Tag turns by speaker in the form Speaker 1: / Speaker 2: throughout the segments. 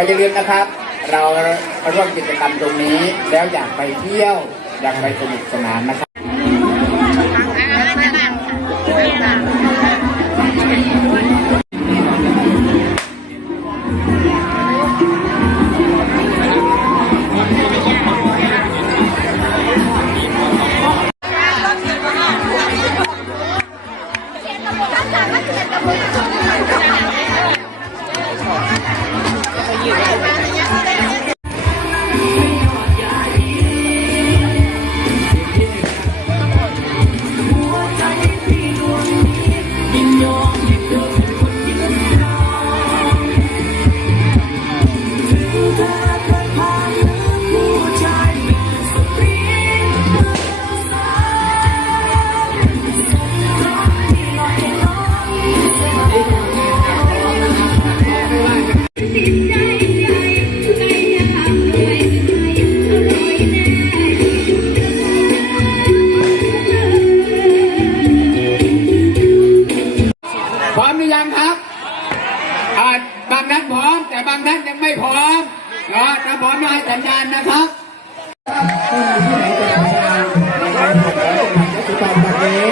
Speaker 1: ก็อย่าลืมนะครับ เราร่วมกิจกรรมตรงนี้ แล้วอยากไปเที่ยว อยากไปสนุกสนานนะครับางท่านยังไม่พร้อมเนาะถ้าพร้อมแล้วให้สัญญาณนะครับไม่มีที่ไหนจะทำงานในการทำงานกิจกรรมวันนี้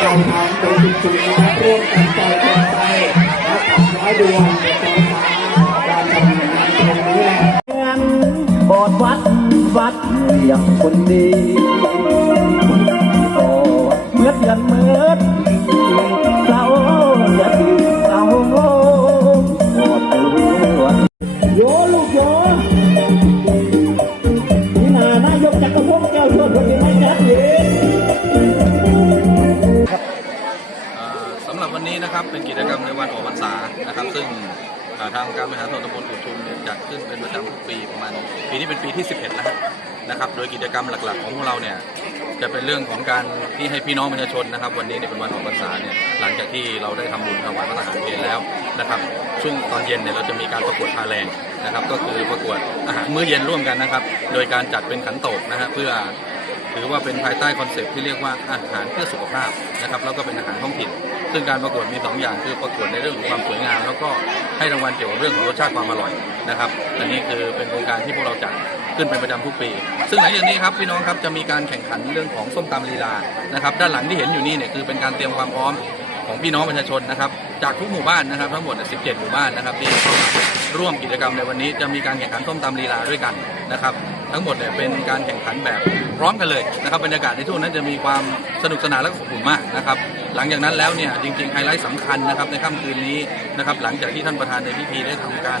Speaker 1: เราทำเป็นจุดๆนะครับร่วมกันใจคนไทยและขับร้อยดวงในการทำงานตรงนี้แหละ
Speaker 2: บสถ์วัดวัดอย่างคนดี
Speaker 3: หรับวันนี้นะครับเป็นกิจกรรมในวันออกพรรษานะครับ ซึ่งทางการบริหารส่วนตำบลกุดชุมเนี่ยจัดขึ้นเป็นประจำทุกปีประมาณปีนี้เป็นปีที่ 11 แล้วนะครับ โดยกิจกรรมหลักๆ ของพวกเราเนี่ยจะเป็นเรื่องของการที่ให้พี่น้องประชาชนนะครับ วันนี้เนี่ยเป็นวันออกพรรษาเนี่ยหลังจากที่เราได้ทำบุญถวายพระทหารเพลแล้วนะครับ ช่วงตอนเย็นเนี่ยเราจะมีการประกวดพาแรงนะครับ ก็คือประกวดอาหารมื้อเย็นร่วมกันนะครับ โดยการจัดเป็นขันโตกนะฮะเพื่อ ถือว่าเป็นภายใต้คอนเซ็ปที่เรียกว่าอาหารเพื่อสุขภาพนะครับแล้วก็เป็นอาหารท้องถิ่น ซึ่งการประกวดมี 2 อย่างคือประกวดในเรื่องของความสวยงาม แล้วก็ให้รางวัลเกี่ยวกับเรื่องของรสชาติความอร่อยนะครับอันนี้คือเป็นโครงการที่พวกเราจัดขึ้นเป็นประจำทุกปี ซึ่งหลังจากนี้ครับพี่น้องครับจะมีการแข่งขันเรื่องของส้มตำลีลานะครับด้านหลังที่เห็นอยู่นี่เนี่ยคือเป็นการเตรียมความพร้อมของพี่น้องประชาชนนะครับจากทุกหมู่บ้านนะครับทั้งหมด 17 หมู่บ้านนะครับที่ร่วมกิจกรรมในวันนี้จะมีการแข่งขันส้มตำลีลาด้วยกันนะครับ ทั้งหมดเนี่ยเป็นการแข่งขันแบบพร้อมกันเลยนะครับบรรยากาศในช่วงนั้นจะมีความสนุกสนานและก็อบอุ่นมากนะครับหลังจากนั้นแล้วเนี่ยจริงๆไฮไลท์สำคัญนะครับในค่ำคืนนี้นะครับหลังจากที่ท่านประธานในพิธีได้ทำการ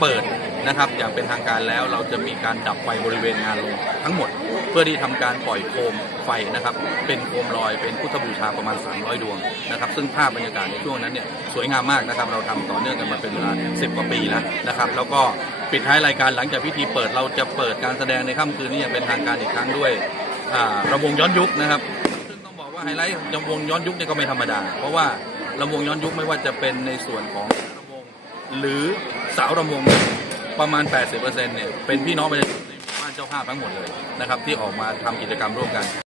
Speaker 3: เปิดนะครับอย่างเป็นทางการแล้วเราจะมีการดับไฟบริเวณงานลงทั้งหมด พื่อที่ทำการปล่อยโคมไฟนะครับ เป็นโคมลอยเป็นพุทธบูชาประมาณ 300 ดวงนะครับ ซึ่งภาพบรรยากาศในช่วงนั้นเนี่ยสวยงามมากนะครับ เราทำต่อเนื่องกันมาเป็นเวลา10กว่าปีแล้วนะครับ แล้วก็ปิดท้ายรายการหลังจากพิธีเปิดเราจะเปิดการแสดงในค่ำคืนนี้อย่างเป็นทางการอีกครั้งด้วยอ่าระวงย้อนยุคนะครับซึ่งต้องบอกว่าไฮไลท์ระวงย้อนยุคเนี่ยก็ไม่ธรรมดา เพราะว่าระวงย้อนยุคไม่ว่าจะเป็นในส่วนของระวงหรือสาวระวงประมาณ 80%เนี่ยเป็นพี่น้องประชาชน เจ้าภาพทั้งหมดเลยนะครับที่ออกมาทำกิจกรรมร่วมกัน